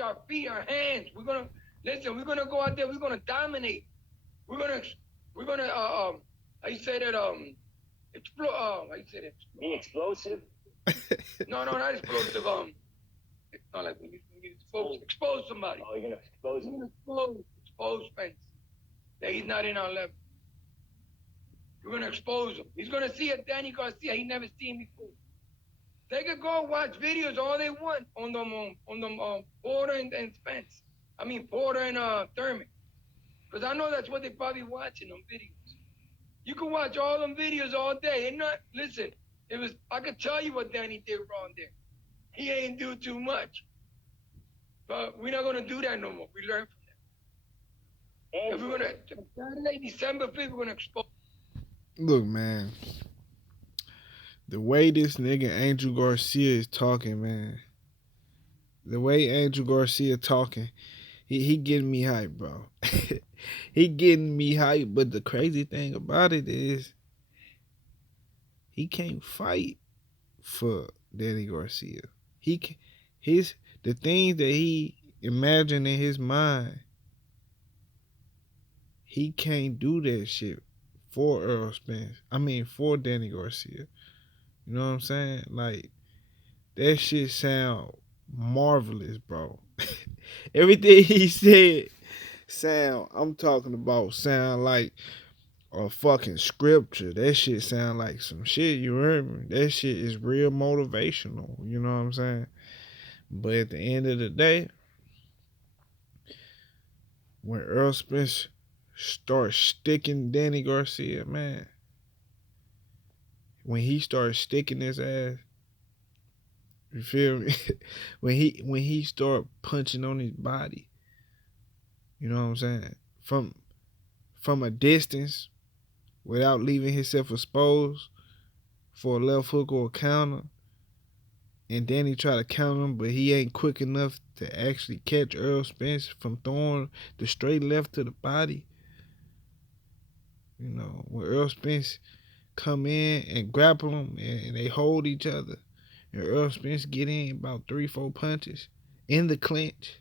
our feet, our hands. We're gonna listen. We're gonna go out there. We're gonna dominate. We're gonna we're gonna how you say that explode. How you say that? Be explosive. No, no, not explosive. It's not like we expose somebody. Oh, you're gonna expose We're him. gonna expose Spence. That he's not in our level. We're gonna expose him. He's gonna see a Danny Garcia he never seen before. They could go watch videos all they want on them Porter and Spence. I mean Porter and Thurman. Because I know that's what they probably watching them videos. You can watch all them videos all day. And not listen, it was I could tell you what Danny did wrong there. He ain't do too much. But we're not gonna do that no more. We learn from that. If we're gonna Saturday, December 5th, we're gonna expose. Look, man, the way this nigga Angel Garcia is talking, man. The way Angel Garcia talking, he getting me hype, bro. He getting me hype. But the crazy thing about it is he can't fight for Danny Garcia. His the things that he imagined in his mind, he can't do that shit for Errol Spence. I mean for Danny Garcia. You know what I'm saying? Like that shit sound marvelous, bro. Everything he said sound I'm talking about sound like a fucking scripture. That shit sound like some shit, you heard me? That shit is real motivational, you know what I'm saying? But at the end of the day, when Earl Spence starts sticking Danny Garcia, man, when he starts sticking his ass, you feel me? when he start punching on his body, you know what I'm saying? From a distance, without leaving himself exposed for a left hook or a counter, and Danny try to counter him, but he ain't quick enough to actually catch Earl Spence from throwing the straight left to the body. You know, when Earl Spence come in and grapple him and they hold each other, and Earl Spence get in about 3-4 punches in the clinch.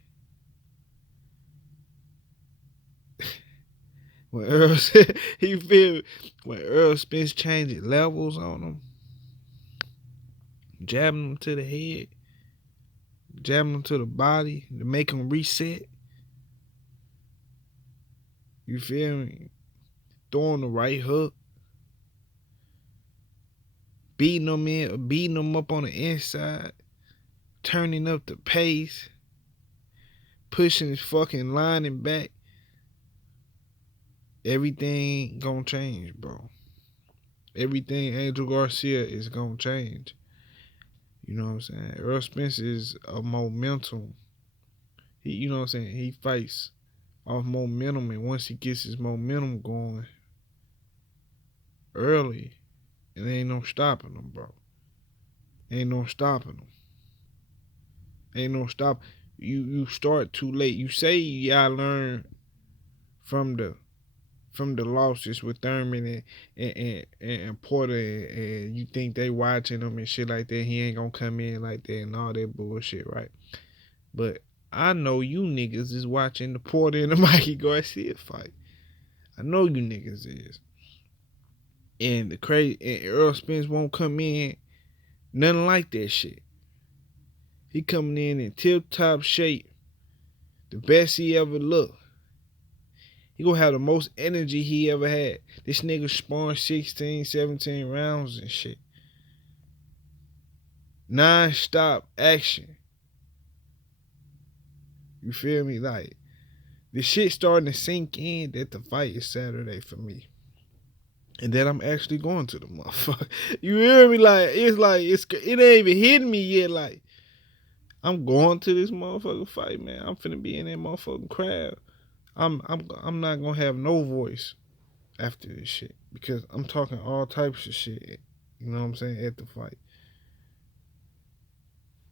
When Earl he feel when Earl Spence changes levels on him, jabbing him to the head, jabbing him to the body to make him reset. You feel me? Throwing the right hook, beating him up on the inside, turning up the pace, pushing his fucking lining back. Everything gonna change, bro. Everything Angel Garcia is gonna change. You know what I'm saying? Earl Spence is a momentum. You know what I'm saying? He fights off momentum, and once he gets his momentum going early, it ain't no stopping him, bro. Ain't no stopping him. Ain't no stop. You start too late. You say y'all learn from the losses with Thurman and Porter, and you think they watching him and shit like that. He ain't gonna come in like that and all that bullshit, right? But I know you niggas is watching the Porter and the Mikey Garcia fight. I know you niggas is. And the crazy and Earl Spence won't come in nothing like that shit. He coming in tip top shape, the best he ever looked. He gonna have the most energy he ever had. This nigga sparring 16, 17 rounds and shit. Non-stop action. You feel me? Like, the shit starting to sink in that the fight is Saturday for me. And that I'm actually going to the motherfucker. You hear me? Like it ain't even hitting me yet. Like, I'm going to this motherfucker fight, man. I'm finna be in that motherfucking crowd. I'm not gonna have no voice after this shit because I'm talking all types of shit. You know what I'm saying at the fight.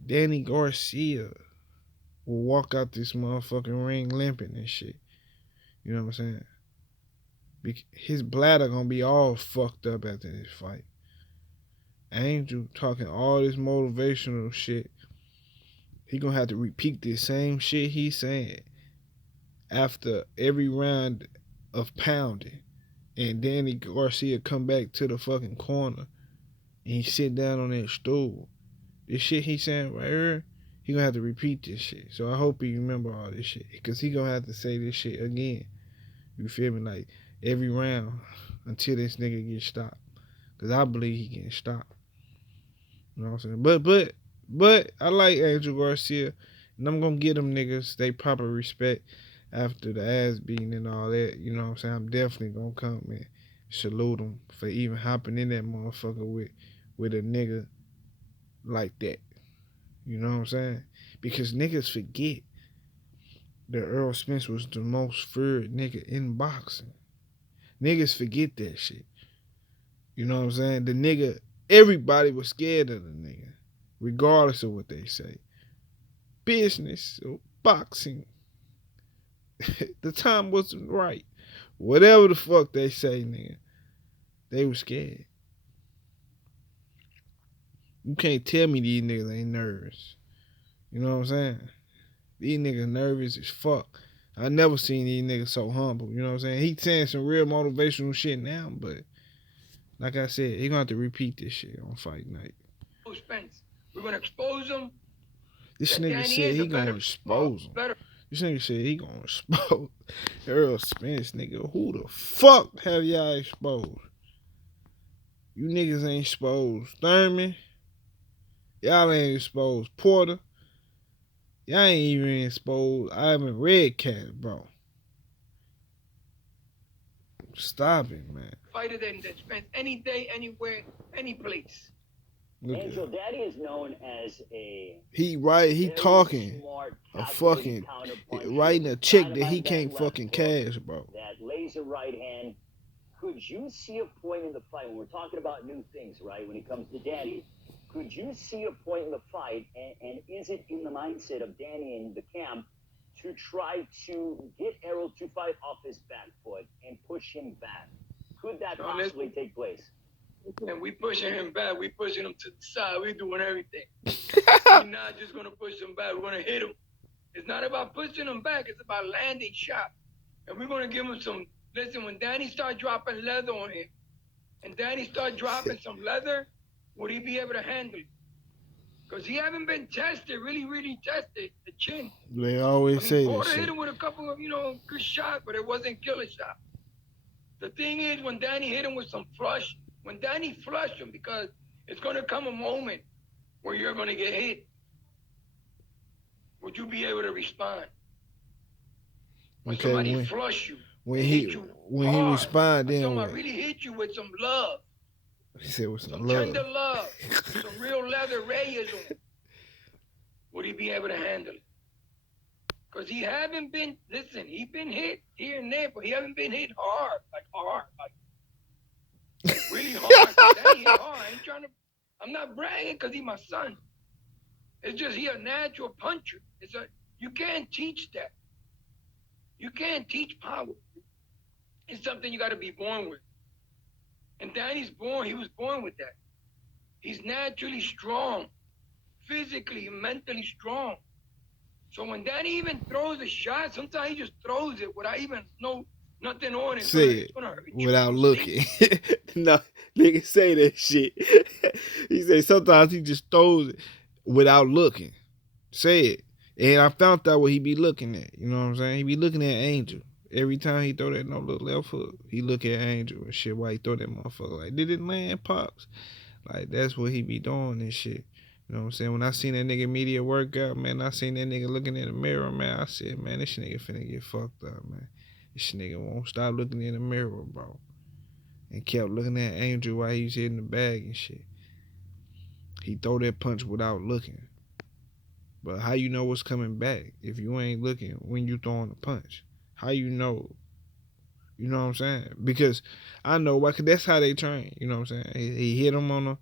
Danny Garcia will walk out this motherfucking ring limping and shit. You know what I'm saying? His bladder gonna be all fucked up after this fight. Angel talking all this motivational shit, he gonna have to repeat this same shit he saying after every round of pounding. And Danny Garcia come back to the fucking corner and he sit down on that stool. This shit he saying right here, he gonna have to repeat this shit. So I hope he remember all this shit. Cause he gonna have to say this shit again. You feel me? Like every round until this nigga get stopped. Cause I believe he getting stopped. You know what I'm saying? But I like Angel Garcia. And I'm gonna give them niggas they proper respect after the ass beating and all that. You know what I'm saying? I'm definitely gonna come and salute them for even hopping in that motherfucker with a nigga like that. You know what I'm saying? Because niggas forget that Errol Spence was the most feared nigga in boxing. Niggas forget that shit. You know what I'm saying? The nigga, everybody was scared of the nigga, regardless of what they say. Business or boxing, the time wasn't right. Whatever the fuck they say, nigga, they was scared. You can't tell me these niggas ain't nervous. You know what I'm saying? These niggas nervous as fuck. I never seen these niggas so humble. You know what I'm saying? He saying some real motivational shit now, but like I said, he gonna have to repeat this shit on fight night. Spence, we're gonna expose him. This nigga said he gonna expose him. This nigga said he gonna expose Errol Spence, nigga. Who the fuck have y'all exposed? You niggas ain't exposed Thurman. Y'all ain't exposed Porter. Y'all ain't even exposed Ivan Redcat, bro. Stop it, man. Fighter than Spence any day, anywhere, any place. Angel, Daddy is known as a he talking a fucking writing a check that he can't fucking cash, bro. That laser right hand. Could you see a point in the fight when we're talking about new things, right? When it comes to Danny, could you see a point in the fight, and is it in the mindset of Danny and the camp to try to get Errol to fight off his back foot and push him back? Could that possibly take place? And we pushing him back. We pushing him to the side. We doing everything. We're not just gonna push him back. We're gonna hit him. It's not about pushing him back. It's about landing shots. And we're gonna give him some. Listen, when Danny start dropping leather on him, and Danny start dropping some leather, would he be able to handle it? Because he haven't been tested, really tested, the chin. They always say that Porter shit. hit him with a couple of, good shots, but it wasn't killer shots. The thing is, when Danny hit him with some flush, when Danny flushed him, because it's going to come a moment where you're going to get hit, would you be able to respond? When somebody flush you, when he respond, then somebody really hit you with some love. He said with some love. Tender love. Some real leather rayas on him. Would he be able to handle it? Because he haven't been, listen, he been hit here and there, but he haven't been hit hard, like really hard. Danny hit hard. I'm not bragging because he's my son. It's just he a natural puncher. You can't teach that. You can't teach power. It's something you got to be born with. And Danny's he was born with that. He's naturally strong, physically and mentally strong. So when Danny even throws a shot, sometimes he just throws it without even nothing on it. Say it without looking. No, nigga say that shit. He say sometimes he just throws it without looking. Say it. And I found out what he be looking at. You know what I'm saying? He be looking at Angel. Every time he throw that no little left hook, he look at Angel and shit while he throw that motherfucker. Like, did it land, Pops? Like, that's what he be doing and shit. You know what I'm saying? When I seen that nigga media workout, man, I seen that nigga looking in the mirror, man. I said, man, this nigga finna get fucked up, man. This nigga won't stop looking in the mirror, bro. And kept looking at Angel while he was hitting the bag and shit. He throw that punch without looking. But how you know what's coming back if you ain't looking when you throwing the punch? How you know? You know what I'm saying? Because I know why. Cause that's how they train. You know what I'm saying? He hit him on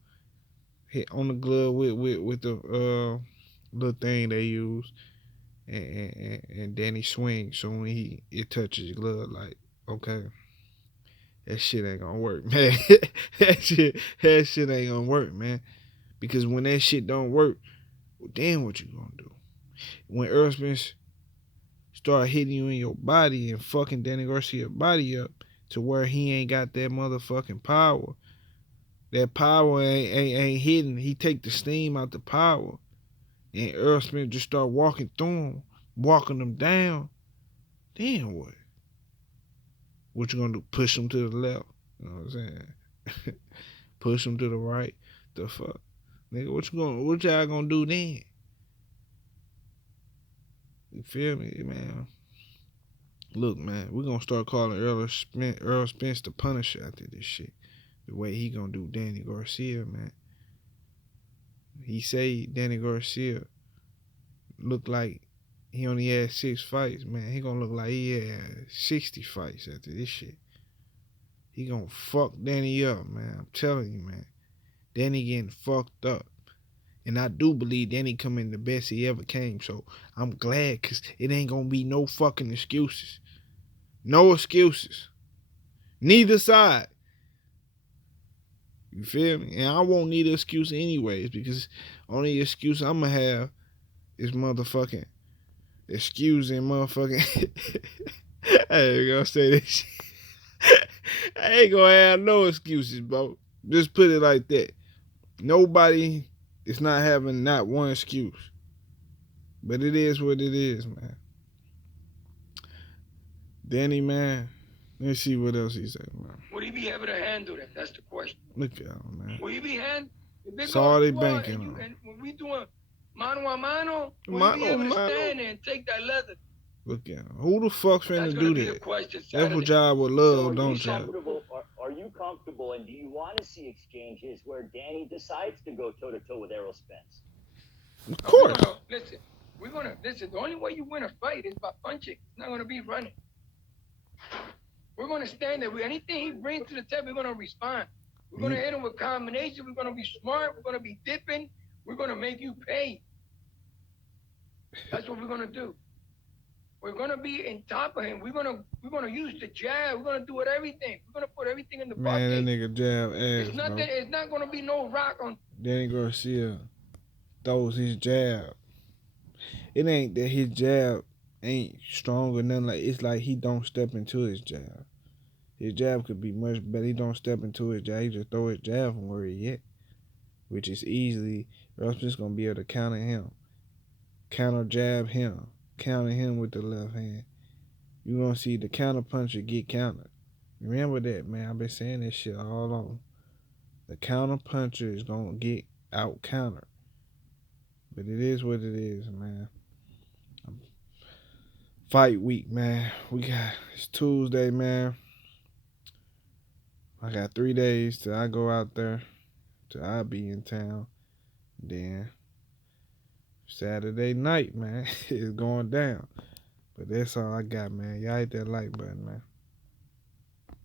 the glove with the little thing they use, and then he swings. So when it touches your glove, like, okay, that shit ain't gonna work, man. that shit ain't gonna work, man. Because when that shit don't work, well, then what you gonna do? When Errol Spence start hitting you in your body and fucking Danny Garcia's body up to where he ain't got that motherfucking power. That power ain't hitting. He take the steam out the power. And Errol Spence just start walking through him, walking them down. Then what? What you gonna do? Push him to the left. You know what I'm saying? Push him to the right. The fuck? Nigga, what y'all gonna do then? You feel me, man? Look, man, we're gonna start calling Errol Spence the Punisher after this shit. The way he gonna do Danny Garcia, man. He say Danny Garcia look like he only had 6 fights, man. He gonna look like he had 60 fights after this shit. He gonna fuck Danny up, man. I'm telling you, man. Danny getting fucked up. And I do believe Danny coming the best he ever came. So I'm glad, because it ain't going to be no fucking excuses. No excuses. Neither side. You feel me? And I won't need an excuse anyways, because only excuse I'm going to have is motherfucking excusing motherfucking. I ain't going to say this shit. I ain't going to have no excuses, bro. Just put it like that. Nobody is not having not one excuse. But it is what it is, man. Danny, man. Let's see what else he said, man. Will he be able to handle that? That's the question. Look at him, man. Will he be That's all they banking on. And when we doing mano a mano, will he be able to stand there and take that leather? Look at him. Who the fuck's finna do that? That's what y'all would So love, don't y'all? Are you comfortable, and do you want to see exchanges where Danny decides to go toe-to-toe with Errol Spence? Of course. We're gonna listen. The only way you win a fight is by punching. It's not gonna be running. We're gonna stand there. Anything he brings to the table, we're gonna respond. We're gonna hit him with combination. We're gonna be smart. We're gonna be dipping. We're gonna make you pay. That's what we're gonna do. We're gonna be in top of him. We're gonna use the jab. We're gonna do it everything. We're gonna put everything in the bucket. Man, that nigga jab ass, bro. It's not gonna be no rock on. Danny Garcia throws his jab. It ain't that his jab ain't strong or nothing. Like, it's like he don't step into his jab. His jab could be much better. He don't step into his jab. He just throw his jab from where he at, which is easily. Errol Spence gonna be able to counter him, counter jab him, counter him with the left hand. You gonna see the counter puncher get countered. Remember that, man. I've been saying this shit all along. The counter puncher is gonna get out countered. But it is what it is, man. Fight week, man. It's Tuesday, man. I got 3 days till I go out there, till I be in town. Then Saturday night, man, it's going down. But that's all I got, man. Y'all hit that like button, man.